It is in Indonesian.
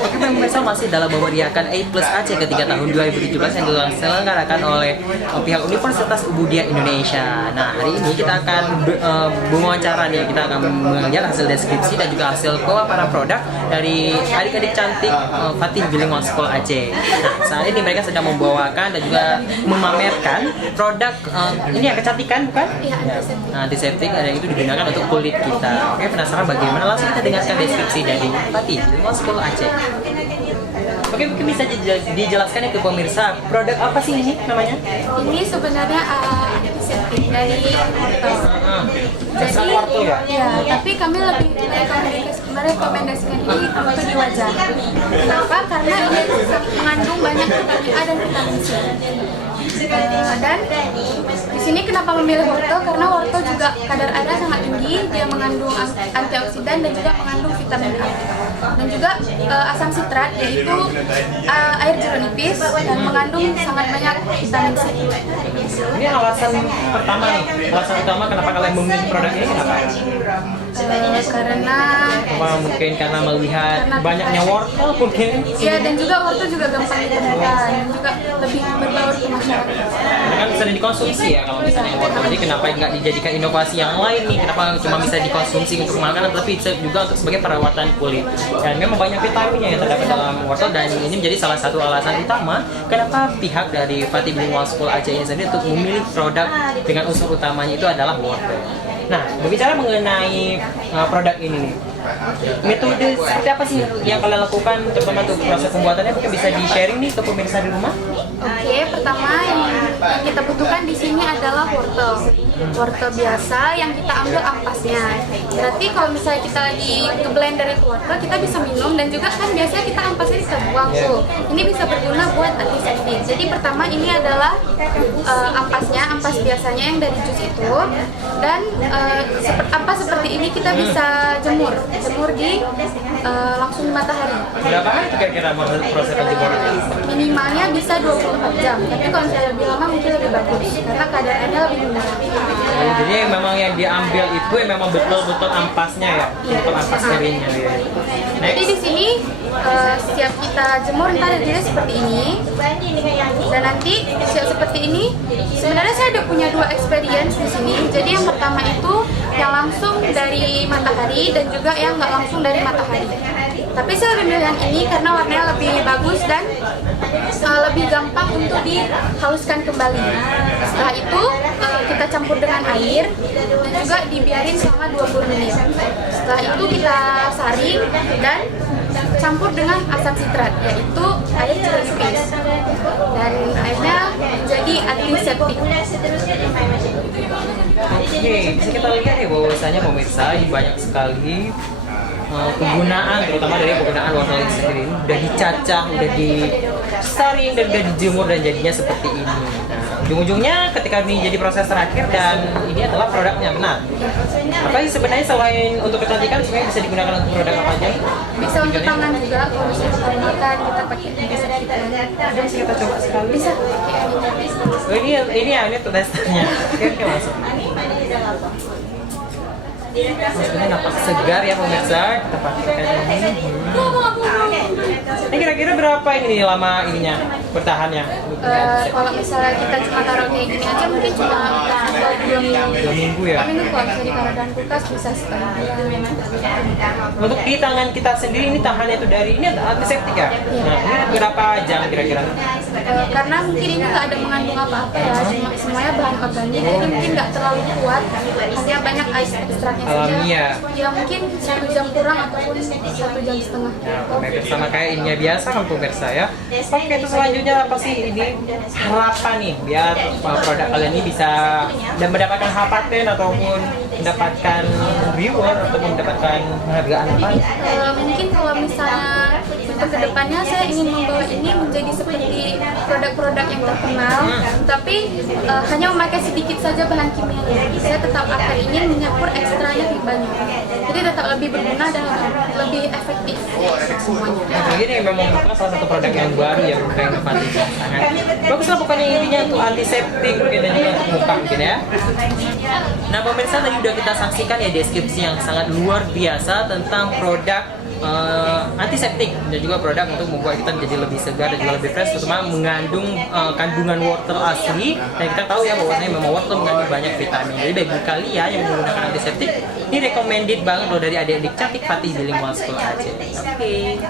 Oke, pemirsa, masih dalam memeriahkan A+AC ketiga tahun 2017 yang diselenggarakan oleh pihak Universitas Ubudiah Indonesia. Nah, hari ini kita akan berwawancara nih, kita akan melihat hasil deskripsi dan juga hasil pemaparan produk dari adik-adik cantik Fatih Bilingual School Aceh. Nah, saat ini mereka sedang membawakan dan juga memamerkan produk ini ya, kecantikan bukan? Iya, antiseptik. Nah, antiseptik yang itu digunakan untuk kulit kita. Oke, penasaran bagaimana? Langsung kita dengarkan deskripsi dari Fatih Bilingual School Aceh. Oke, mungkin bisa dijelaskan ya ke pemirsa, produk apa sih ini namanya? Ini sebenarnya antiseptik dari wortel. Dasar wortel ya? Ya, tapi kami lebih merekomendasikan ini untuk di wajah. Kenapa? Karena ini mengandung banyak vitamin A dan vitamin C. Dan di sini kenapa memilih wortel? Karena wortel juga kadar airnya sangat tinggi, dia mengandung antioksidan dan juga mengandung vitamin A. Dan juga asam sitrat, yaitu air jeruk nipis dan mengandung sangat banyak vitamin C. Ini alasan pertama nih, alasan utama kenapa kalian memilih produk ini kenapa? Karena Mungkin karena melihat banyaknya wortel mungkin. ya, dan juga wortel juga gampang ditemukan dan juga lebih berbaur ke masyarakat. Karena kan bisa dikonsumsi ya kalau misalnya wortel, jadi kenapa nggak dijadikan inovasi yang lain nih? Kenapa cuma bisa dikonsumsi untuk makanan, tapi juga untuk sebagai perawatan kulit? Dan memang banyak vitaminnya yang terdapat dalam wortel, dan ini menjadi salah satu alasan utama kenapa pihak dari Fatih Bilingual School Aceh ini sendiri untuk memilih produk dengan unsur utamanya itu adalah wortel. Nah, berbicara mengenai produk ini nih, metode seperti apa sih yang kalian lakukan terutama untuk proses pembuatannya? Mungkin bisa di-sharing nih ke pemirsa di rumah? Oke, pertama yang kita butuhkan di sini adalah wortel. Wortel biasa yang kita ambil ampasnya. Berarti kalau misalnya kita lagi nge-blend dari wortel, kita bisa minum, dan juga kan biasanya kita ampasnya kita buang tuh. Ini bisa berguna buat antiseptik. Jadi pertama ini adalah ampasnya, ampas biasanya yang dari jus itu. Dan ampas seperti ini kita bisa jemur di langsung di matahari. Berapa hari kira-kira proses penjemuran? Minimalnya bisa 24 jam, tapi kalau misalnya lebih lama mungkin lebih bagus karena kadar airnya lebih rendah. Jadi memang yang diambil itu memang betul-betul ampasnya ya, betul ampas keringnya ya. Jadi di sini setiap kita jemur ntar jadinya seperti ini, dan nanti siap seperti ini. Sebenarnya saya udah punya 2 experience di sini. Jadi yang pertama itu yang langsung dari matahari dan juga yang nggak langsung dari matahari. Tapi saya lebih milih yang ini karena warnanya lebih bagus dan lebih gampang untuk dihaluskan kembali. Setelah itu kita campur dengan air dan juga dibiarin selama 20 menit. Setelah itu kita saring dan campur dengan asam sitrat, yaitu air jeruk nipis, dan airnya menjadi antiseptik. Oke, bisa kita lihat ya bahwasanya pemirsa banyak sekali penggunaan, terutama dari penggunaan wortel ini sendiri, udah dicacah, udah disaring, dan udah dijemur dan jadinya seperti ini. Nah, ujung-ujungnya ketika ini jadi proses terakhir dan ini adalah produknya, benar. Apa sih sebenarnya selain untuk kecantikan sebenarnya bisa digunakan untuk produk apa aja? Bisa untuk tangan juga, kalau misalnya kita makan kita pakai antiseptik. Ada bisa kita coba sekali. Bisa. Oh, ini tuh testernya. Oke, masuk. Sebenarnya napas segar ya pemirsa, kita pakai ini. Ini kira-kira berapa ini lama ininya bertahannya? Kalau misalnya kita cuma taruh kayak gini aja mungkin cuma 2 minggu. 2 minggu ya. Tapi ini kalau bisa ditaruh dalam kulkas bisa setengah bulan. Untuk di tangan kita sendiri ini tahannya itu dari ini antiseptik ya. Nah, ini berapa jam kira-kira? Karena mungkin ini nggak ada mengandung apa-apa ya, semuanya bahan organik, jadi mungkin nggak terlalu kuat, hanya banyak ekstraknya saja. Alamiah. Ya mungkin 1 jam kurang ataupun 1 jam setengah. Nah, pemirsa sama kayak ininya biasa kan pemirsa ya. Oke, itu selanjutnya apa sih ini harapan nih biar produk kalian ini bisa dan mendapatkan paten ataupun mendapatkan reward ataupun mendapatkan penghargaan apa? Mungkin kalau misalnya untuk kedepannya saya ingin membawa ini menjadi seperti produk-produk yang terkenal, tapi hanya memakai sedikit saja bahan kimianya. Saya tetap akan ingin menyampur ekstranya lebih banyak, jadi tetap lebih berguna dan lebih efektif semuanya. Nah, ini memang salah satu produk yang baru yang bukan inovatif sangat bagus lah, pokoknya intinya untuk antiseptik mungkin dan juga untuk muka mungkin ya. Nah pemirsa, tadi udah kita saksikan ya deskripsi yang sangat luar biasa tentang produk antiseptik dan juga produk untuk membuat kita menjadi lebih segar dan juga lebih fresh, terutama mengandung kandungan wortel asli, dan kita tahu ya bahwasanya memang wortel mengandung banyak vitamin. Jadi bagi kalian yang menggunakan antiseptik, ini recommended banget loh dari adik-adik cantik Fatih Bilingual School aja. Oke.